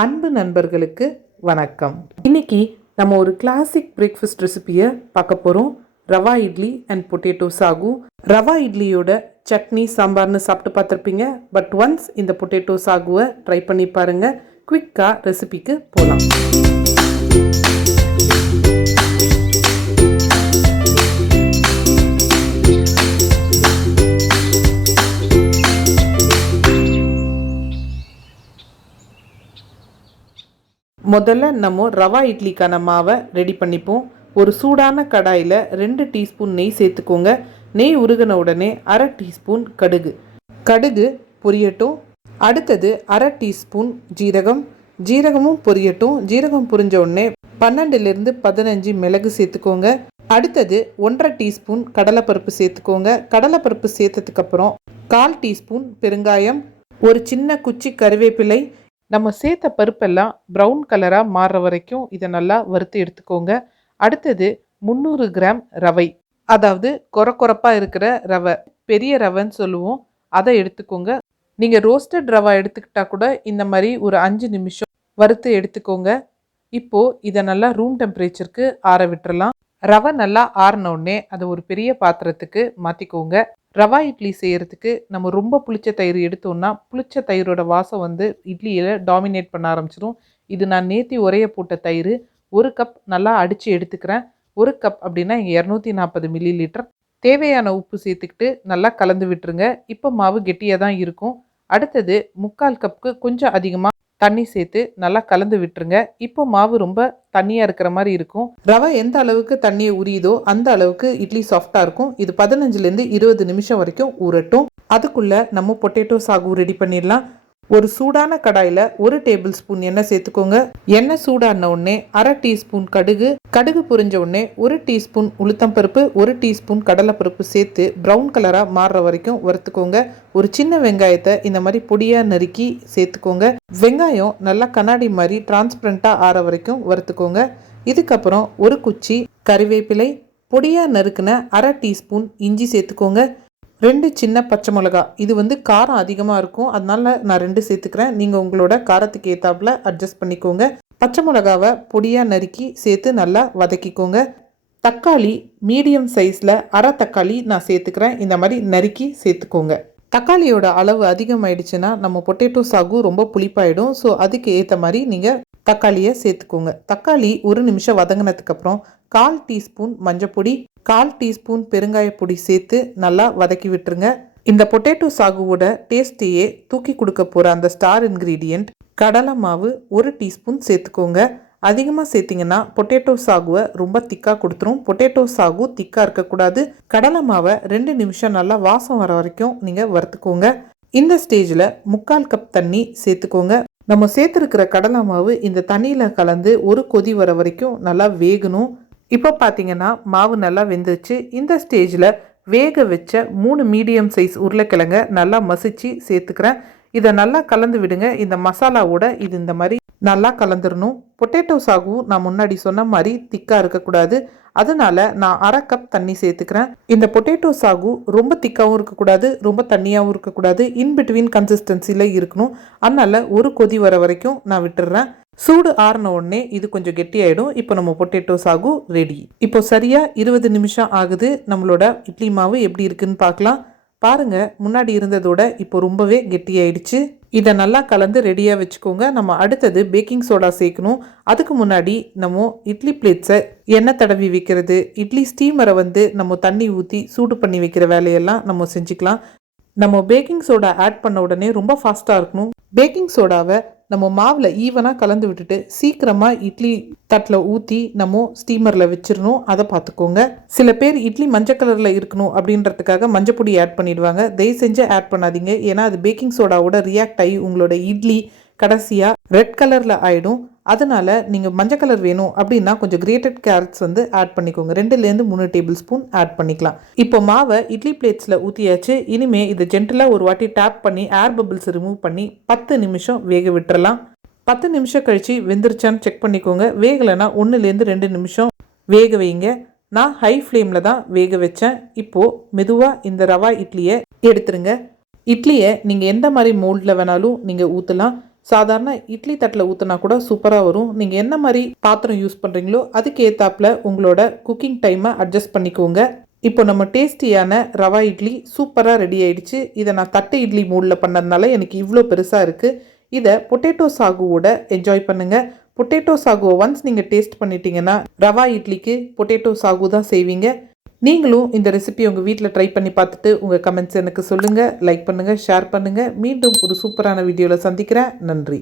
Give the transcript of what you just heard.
அன்பு நண்பர்களுக்கு வணக்கம். இன்னைக்கு நம்ம ஒரு கிளாசிக் பிரேக்ஃபாஸ்ட் ரெசிபியை பார்க்க போகிறோம். Rava idli and potato sagu. ரவா இட்லியோட சட்னி சாம்பார்னு சாப்பிட்டு பார்த்துருப்பீங்க. பட் ஒன்ஸ் இந்த பொட்டேட்டோ சாகுவை ட்ரை பண்ணி பாருங்கள். குவிக்காக ரெசிபிக்கு போகலாம். முதல்ல நம்ம ரவா இட்லிக்கான மாவை ரெடி பண்ணிப்போம். ஒரு சூடான கடாயில் 2 டீஸ்பூன் நெய் சேர்த்துக்கோங்க. நெய் உருகின உடனே 1/2 டீஸ்பூன் கடுகு பொரியட்டும். அடுத்தது 1/2 டீஸ்பூன் ஜீரகமும் பொரியட்டும். ஜீரகம் பொரிஞ்ச உடனே 12லிருந்து 15 மிளகு சேர்த்துக்கோங்க. அடுத்தது 1/2 டீஸ்பூன் கடலைப்பருப்பு சேர்த்துக்கோங்க. கடலைப்பருப்பு சேர்த்ததுக்கப்புறம் 1/4 டீஸ்பூன் பெருங்காயம், ஒரு சின்ன குச்சி கருவேப்பிலை. நம்ம சேர்த்த பருப்பெல்லாம் ப்ரௌன் கலராக மாறுற வரைக்கும் இதை நல்லா வறுத்து எடுத்துக்கோங்க. அடுத்தது 300 கிராம் ரவை, அதாவது கொரப்பாக இருக்கிற ரவை, பெரிய ரவைன்னு சொல்லுவோம், அதை எடுத்துக்கோங்க. நீங்கள் ரோஸ்டட் ரவா எடுத்துக்கிட்டா கூட இந்த மாதிரி ஒரு 5 நிமிஷம் வறுத்து எடுத்துக்கோங்க. இப்போது இதை நல்லா ரூம் டெம்பரேச்சருக்கு ஆற விட்டுறலாம். ரவை நல்லா ஆறின உடனே அதை ஒரு பெரிய பாத்திரத்துக்கு மாற்றிக்கோங்க. ரவா இட்லி செய்கிறதுக்கு நம்ம ரொம்ப புளிச்ச தயிர் எடுத்தோம்னா புளிச்ச தயிரோட வாசம் இட்லியில் டாமினேட் பண்ண ஆரம்பிச்சிடும். இது நான் நேற்றி உரைய போட்ட தயிர். 1 கப் நல்லா அடித்து எடுத்துக்கிறேன். 1 கப் அப்படின்னா இங்கே 240 மில்லிலிட்டர். தேவையான உப்பு சேர்த்துக்கிட்டு நல்லா கலந்து விட்டுருங்க. இப்போ மாவு கெட்டியாக தான் இருக்கும். அடுத்தது 3/4 கப்புக்கு கொஞ்சம் அதிகமாக தண்ணி சேர்த்து நல்லா கலந்து விட்டுருங்க. இப்போ மாவு ரொம்ப தண்ணியாக இருக்கிற மாதிரி இருக்கும். ரவை எந்த அளவுக்கு தண்ணியை உரியுதோ அந்த அளவுக்கு இட்லி சாஃப்டாக இருக்கும். இது 15லேருந்து 20 நிமிஷம் வரைக்கும் ஊறட்டும். அதுக்குள்ளே நம்ம பொட்டேட்டோ சாகு ரெடி பண்ணிடலாம். ஒரு சூடான கடாயில் 1 டேபிள் ஸ்பூன் எண்ணெய் சேர்த்துக்கோங்க. எண்ணெய் சூடான உடனே 1/2 டீஸ்பூன் கடுகு பொரிஞ்ச உடனே 1 டீஸ்பூன் உளுத்தம்பருப்பு, 1 டீஸ்பூன் கடலைப்பருப்பு சேர்த்து ப்ரௌன் கலராக மாறுற வரைக்கும் வறுத்துக்கோங்க. ஒரு சின்ன வெங்காயத்தை இந்த மாதிரி பொடியாக நறுக்கி சேர்த்துக்கோங்க. வெங்காயம் நல்லா கண்ணாடி மாதிரி டிரான்ஸ்பரண்ட்டாக ஆற வரைக்கும் வறுத்துக்கோங்க. இதுக்கப்புறம் ஒரு குச்சி கறிவேப்பிலை, பொடியாக நறுக்குன 1/2 டீஸ்பூன் இஞ்சி சேர்த்துக்கோங்க. 2 சின்ன பச்சை மிளகா. இது காரம் அதிகமாக இருக்கும், அதனால நான் 2 சேர்த்துக்கிறேன். நீங்கள் உங்களோட காரத்துக்கு ஏற்றாப்புல அட்ஜஸ்ட் பண்ணிக்கோங்க. பச்சை மிளகாவை பொடியாக நறுக்கி சேர்த்து நல்லா வதக்கிக்கோங்க. தக்காளி மீடியம் சைஸில் 1/2 தக்காளி நான் சேர்த்துக்கிறேன். இந்த மாதிரி நறுக்கி சேர்த்துக்கோங்க. தக்காளியோட அளவு அதிகமாயிடுச்சுன்னா நம்ம பொட்டேட்டோ சாகு ரொம்ப புளிப்பாயிடும். ஸோ அதுக்கு ஏற்ற மாதிரி நீங்கள் தக்காளியை சேர்த்துக்கோங்க. தக்காளி 1 நிமிஷம் வதங்கினதுக்கப்புறம் 1/4 டீஸ்பூன் மஞ்சப்பொடி, 1/4 டீஸ்பூன் பெருங்காய பொடி சேர்த்து நல்லா வதக்கி விட்டுருங்க. இந்த பொட்டேட்டோ சாகுவோட டேஸ்ட்டையே தூக்கி கொடுக்க போகிற அந்த ஸ்டார் இன்க்ரீடியண்ட் கடலை மாவு 1 டீஸ்பூன் சேர்த்துக்கோங்க. அதிகமாக சேர்த்திங்கன்னா பொட்டேட்டோ சாகுவை ரொம்ப திக்காக கொடுத்துரும். பொட்டேட்டோ சாகு திக்காக இருக்கக்கூடாது. கடலை மாவை 2 நிமிஷம் நல்லா வாசம் வர வரைக்கும் நீங்கள் வறுத்துக்கோங்க. இந்த ஸ்டேஜில் 3/4 கப் தண்ணி சேர்த்துக்கோங்க. நம்ம சேர்த்துருக்கிற கடலை மாவு இந்த தண்ணியில் கலந்து ஒரு கொதி வர வரைக்கும் நல்லா வேகணும். இப்போ பார்த்தீங்கன்னா மாவு நல்லா வெந்துருச்சு. இந்த ஸ்டேஜில் வேக வச்ச 3 மீடியம் சைஸ் உருளைக்கிழங்க நல்லா மசிச்சு சேர்த்துக்கிறேன். இதை நல்லா கலந்து விடுங்க. இந்த மசாலாவோட இது இந்த மாதிரி நல்லா கலந்துடணும். பொட்டேட்டோ சாகு நான் முன்னாடி சொன்ன மாதிரி திக்காக இருக்கக்கூடாது. அதனால நான் 1/2 கப் தண்ணி சேர்த்துக்கிறேன். இந்த பொட்டேட்டோ சாகு ரொம்ப திக்காகவும் இருக்கக்கூடாது, ரொம்ப தண்ணியாகவும் இருக்கக்கூடாது, இன்பிட்வீன் கன்சிஸ்டன்சியில் இருக்கணும். அதனால ஒரு கொதி வர வரைக்கும் நான் விட்டுடுறேன். சூடு ஆறின உடனே இது கொஞ்சம் கெட்டியாயிடும். இப்போ நம்ம பொட்டேட்டோ சாகு ரெடி. இப்போ சரியாக 20 நிமிஷம் ஆகுது. நம்மளோட இட்லி மாவு எப்படி இருக்குன்னு பார்க்கலாம். பாருங்க, முன்னாடி இருந்ததோட இப்போ ரொம்பவே கெட்டியாயிடுச்சு. இதை நல்லா கலந்து ரெடியாக வச்சுக்கோங்க. நம்ம அடுத்தது பேக்கிங் சோடா சேர்க்கணும். அதுக்கு முன்னாடி நம்ம இட்லி பிளேட்ஸை எண்ணெய் தடவி வைக்கிறது, இட்லி ஸ்டீமரை நம்ம தண்ணி ஊற்றி சூடு பண்ணி வைக்கிற வேலையெல்லாம் நம்ம செஞ்சுக்கலாம். நம்ம பேக்கிங் சோடா ஆட் பண்ண உடனே ரொம்ப ஃபாஸ்ட்டாக இருக்கணும். பேக்கிங் சோடாவை நம்ம மாவில் ஈவனாக கலந்து விட்டுட்டு சீக்கிரமாக இட்லி தட்டில் ஊற்றி நம்ம ஸ்டீமரில் வச்சிடணும். அதை பார்த்துக்கோங்க. சில பேர் இட்லி மஞ்சள் கலரில் இருக்கணும் அப்படின்றதுக்காக மஞ்சப்பொடி ஆட் பண்ணிடுவாங்க. தயவு செஞ்சு ஆட் பண்ணாதீங்க. ஏன்னா அது பேக்கிங் சோடாவோட ரியாக்ட் ஆகி உங்களோட இட்லி கடைசியாக ரெட் கலரில் ஆகிடும். அதனால நீங்கள் மஞ்சள் கலர் வேணும் அப்படின்னா கொஞ்சம் கிரேட்டட் கேரட்ஸ் ஆட் பண்ணிக்கோங்க. 2லேருந்து 3 டேபிள் ஸ்பூன் ஆட் பண்ணிக்கலாம். இப்போ மாவை இட்லி பிளேட்ஸில் ஊற்றியாச்சு. இனிமேல் இதை ஜென்டலாக ஒரு வாட்டி டேப் பண்ணி ஏர் பபிள்ஸ் ரிமூவ் பண்ணி 10 நிமிஷம் வேக விட்டுறலாம். 10 நிமிஷம் கழித்து வெந்துருச்சான்னு செக் பண்ணிக்கோங்க. வேகலைன்னா 1லேருந்து 2 நிமிஷம் வேக வைங்க. நான் ஹை ஃப்ளேமில் தான் வேக வச்சேன். இப்போது மெதுவாக இந்த ரவா இட்லியை எடுத்துருங்க. இட்லியை நீங்கள் எந்த மாதிரி மோல்டில் வேணாலும் நீங்கள் ஊற்றலாம். சாதாரண இட்லி தட்டில் ஊற்றினா கூட சூப்பராக வரும். நீங்கள் என்ன மாதிரி பாத்திரம் யூஸ் பண்ணுறீங்களோ அதுக்கு ஏற்றாப்புல உங்களோட குக்கிங் டைமை அட்ஜஸ்ட் பண்ணிக்கோங்க. இப்போ நம்ம டேஸ்டியான ரவா இட்லி சூப்பராக ரெடி ஆயிடுச்சு. இதை நான் தட்டை இட்லி மூடில் பண்ணதுனால எனக்கு இவ்வளோ பெருசாக இருக்குது. இதை பொட்டேட்டோ சாகுவோட என்ஜாய் பண்ணுங்கள். பொட்டேட்டோ சாகுவை ஒன்ஸ் நீங்கள் டேஸ்ட் பண்ணிட்டீங்கன்னா ரவா இட்லிக்கு பொட்டேட்டோ சாகு தான் செய்வீங்க. நீங்களும் இந்த ரெசிபி உங்கள் வீட்டில் ட்ரை பண்ணி பார்த்துட்டு உங்கள் கமெண்ட்ஸ் எனக்கு சொல்லுங்கள். லைக் பண்ணுங்கள், ஷேர் பண்ணுங்கள். மீண்டும் ஒரு சூப்பரான வீடியோவில் சந்திக்கிறேன். நன்றி.